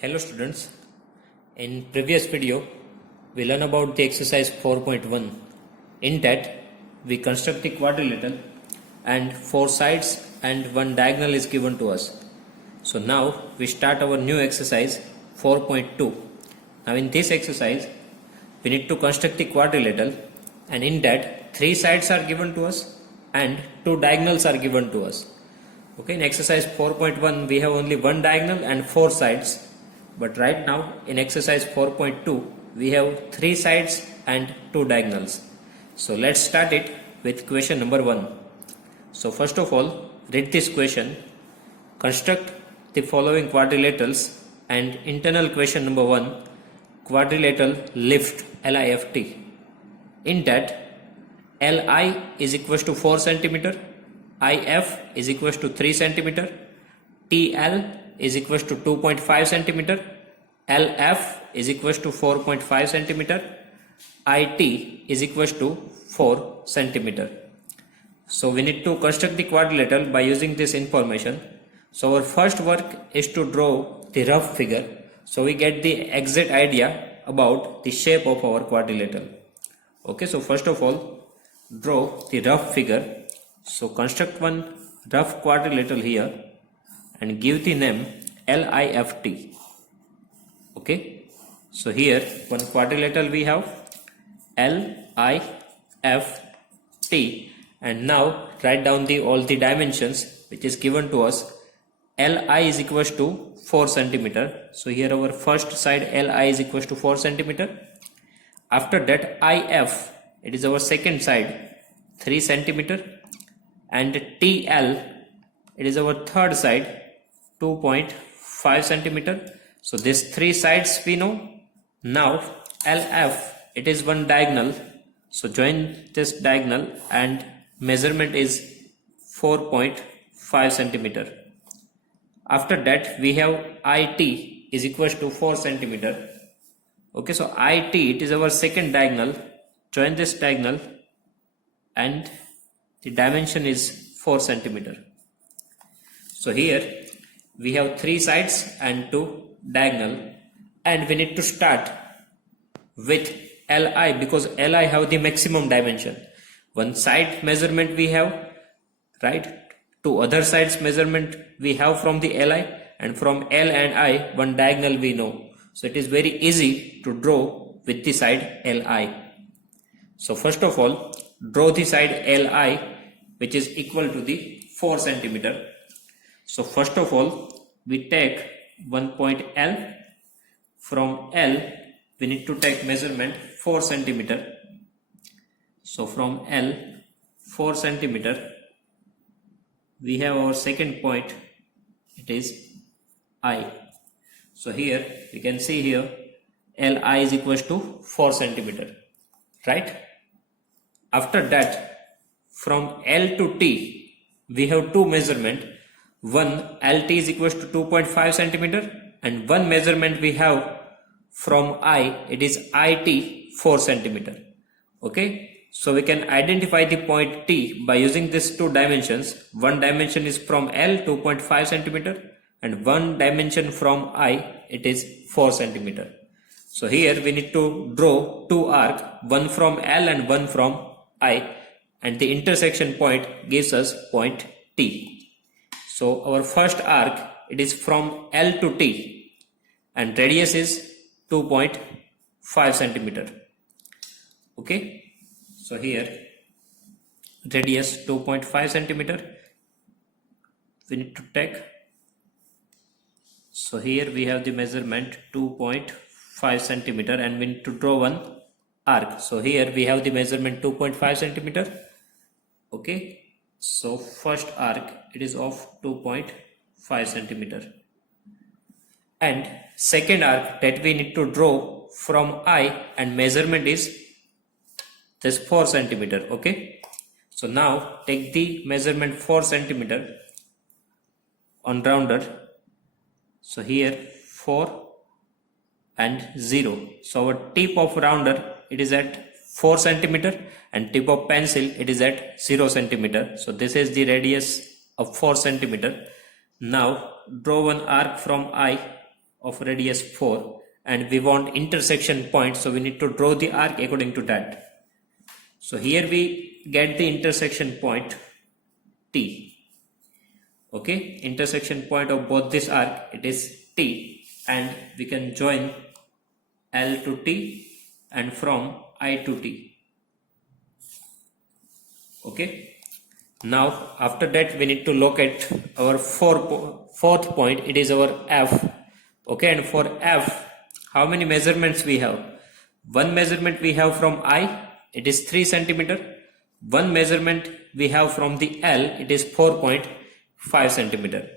Hello students, in previous video we learned about the exercise 4.1. In that we construct the quadrilateral and 4 sides and 1 diagonal is given to us. So now we start our new exercise 4.2. Now in this exercise we need to construct the quadrilateral, and in that 3 sides are given to us and 2 diagonals are given to us. Okay, in exercise 4.1 we have only 1 diagonal and 4 sides. But right now in exercise 4.2 we have 3 sides and 2 diagonals. So let's start it with question number 1. So first of all, read this question. Construct the following quadrilaterals, and internal question number 1, quadrilateral lift LIFT. In that LI is equals to 4 centimeter, IF is equals to 3 centimeter, TL is equals to 2.5 centimeter, LF is equals to 4.5 centimeter, IT is equals to 4 centimeter. So we need to construct the quadrilateral by using this information. So our first work is to draw the rough figure, so we get the exact idea about the shape of our quadrilateral. Okay, so first of all draw the rough figure. So construct one rough quadrilateral here and give the name LIFT. Okay, so here one quadrilateral we have LIFT, and now write down all the dimensions which is given to us. LI is equals to 4 centimeter. So here our first side LI is equals to 4 centimeter. After that IF, it is our second side, 3 centimeter, and TL, it is our third side, 2.5 centimeter. So these 3 sides we know. Now LF, it is one diagonal, so join this diagonal and measurement is 4.5 centimeter. After that we have IT is equals to 4 centimeter. Okay, so IT, it is our second diagonal, join this diagonal and the dimension is 4 centimeter. So here we have 3 sides and 2 diagonal, and we need to start with LI because LI have the maximum dimension. One side measurement we have, right? 2 other sides measurement we have from the LI, and from L and I one diagonal we know. So it is very easy to draw with the side LI. So first of all draw the side LI which is equal to the 4 centimeter. So first of all we take one point L. From L we need to take measurement 4 centimeter. So from L 4 centimeter we have our second point, it is I. So here you can see here LI is equals to 4 centimeter, right? After that from L to T we have 2 measurement. One LT is equals to 2.5 centimeter, and one measurement we have from I, it is IT 4 centimeter. Okay, so we can identify the point T by using these 2 dimensions. One dimension is from L 2.5 centimeter and one dimension from I, it is 4 centimeter. So here we need to draw 2 arcs, one from L and one from I, and the intersection point gives us point T. So our first arc, it is from L to T and radius is 2.5 centimeter. Okay, so here radius 2.5 centimeter we need to take. So here we have the measurement 2.5 centimeter and we need to draw one arc. So here we have the measurement 2.5 centimeter. Okay, so first arc, it is of 2.5 centimeter, and second arc that we need to draw from I, and measurement is this 4 centimeter. Okay, so now take the measurement 4 centimeter on rounder. So here 4 and 0. So our tip of rounder, it is at 4 centimeter, and tip of pencil, it is at 0 centimeter. So this is the radius of 4 centimeter. Now draw one arc from I of radius 4 and we want intersection point, so we need to draw the arc according to that. So here we get the intersection point T. Okay, intersection point of both this arc, it is T, and we can join L to T and from I to T. Okay. Now after that we need to locate our fourth point, it is our F. Okay, and for F, how many measurements we have? One measurement we have from I, it is 3 centimeter. One measurement we have from the L, it is 4.5 centimeter.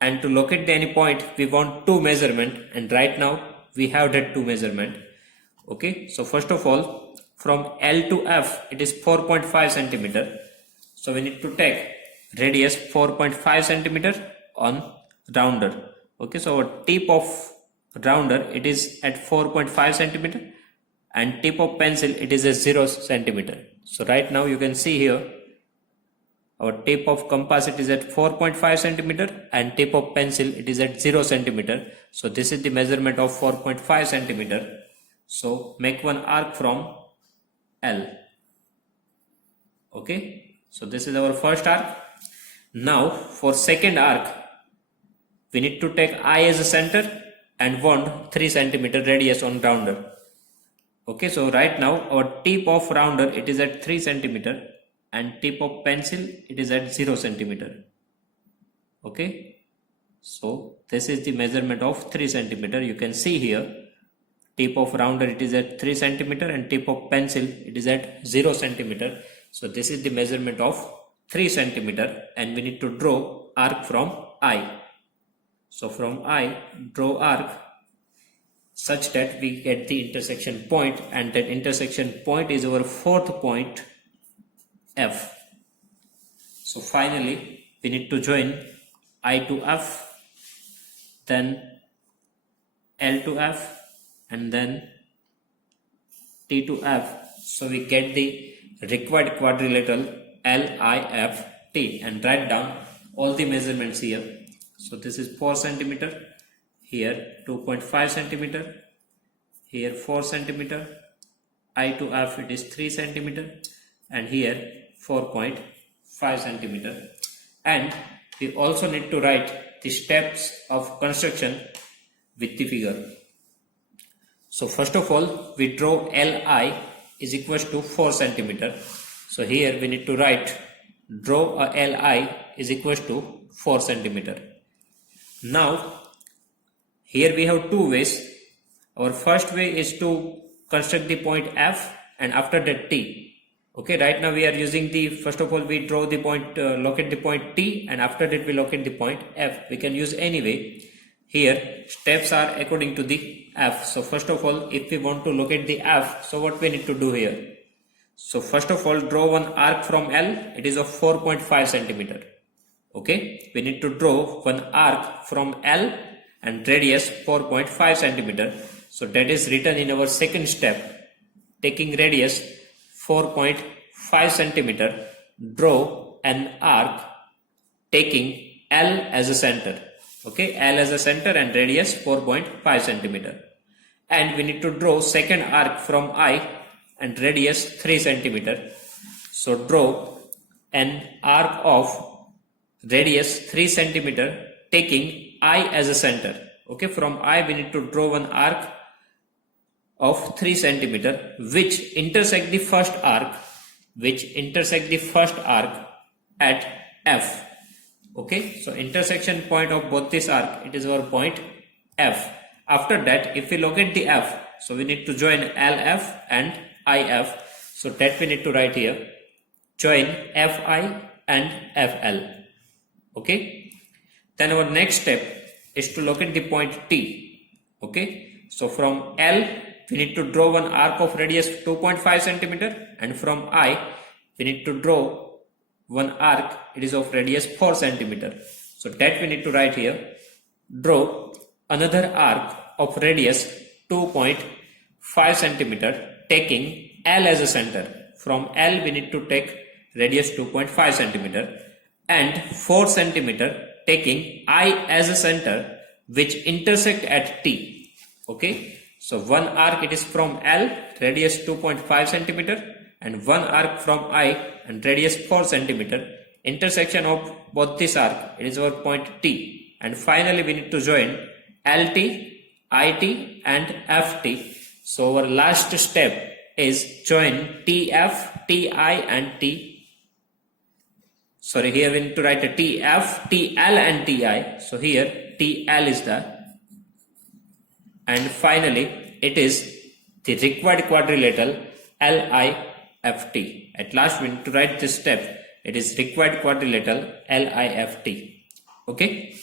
And to locate any point, we want 2 measurement, and right now we have that 2 measurement. Okay, so first of all, from L to F, it is 4.5 centimeter. So we need to take radius 4.5 centimeter on rounder. Okay, so our tip of rounder, it is at 4.5 centimeter and tip of pencil, it is at 0 centimeter. So right now you can see here our tip of compass, it is at 4.5 centimeter and tip of pencil, it is at 0 centimeter. So this is the measurement of 4.5 centimeter. So make one arc from L. Okay, so this is our first arc. Now for second arc, we need to take I as a center and want 3 centimeter radius on rounder. Okay, so right now our tip of rounder, it is at 3 centimeter and tip of pencil, it is at 0 centimeter. Okay, so this is the measurement of 3 centimeter. You can see here tip of rounder, it is at 3 centimeter and tip of pencil, it is at 0 centimeter. So this is the measurement of 3 centimeter and we need to draw arc from I. So from I, draw arc such that we get the intersection point, and that intersection point is our fourth point F. So finally we need to join I to F, then L to F, and then T to F. So we get the required quadrilateral LIFT and write down all the measurements here. So this is 4 centimeter, here 2.5 centimeter, here 4 centimeter, I to F it is 3 centimeter, and here 4.5 centimeter. And we also need to write the steps of construction with the figure. So first of all, we draw Li is equals to 4 centimeter. So here we need to write draw a Li is equals to 4 centimeter. Now here we have two ways. Our first way is to construct the point F and after that T. Okay, right now we are using the, first of all we draw the point, locate the point T, and after that we locate the point F. We can use any way. Here steps are according to the F. So first of all, if we want to locate the F, so what we need to do here? So first of all, draw one arc from L, it is of 4.5 centimeter. Okay, we need to draw one arc from L and radius 4.5 centimeter. So that is written in our second step. Taking radius 4.5 centimeter, draw an arc taking L as a center. Okay, L as a center and radius 4.5 centimeter. And we need to draw second arc from I and radius 3 centimeter. So draw an arc of radius 3 centimeter taking I as a center. Okay, from I we need to draw one arc of 3 centimeter which intersect the first arc, at F. Okay, so intersection point of both this arc, it is our point F. After that, if we locate the F, so we need to join LF and IF. So that we need to write here, join Fi and FL. Okay, then our next step is to locate the point T. Okay, so from L we need to draw one arc of radius 2.5 centimeter, and from I we need to draw one arc, it is of radius 4 centimeter. So that we need to write here, draw another arc of radius 2.5 centimeter taking L as a center. From L we need to take radius 2.5 centimeter and 4 centimeter taking I as a center which intersect at T. Okay, so one arc it is from L, radius 2.5 centimeter, and one arc from I and radius 4 centimeter. Intersection of both this arc, it is our point T, and finally we need to join LT, IT and FT. So our last step is join TF, TI and T. Sorry, here we need to write a TF, TL and TI. So here TL is the, and finally it is the required quadrilateral LIFT. At last we need to write this step. It is required quadrilateral LIFT. Okay.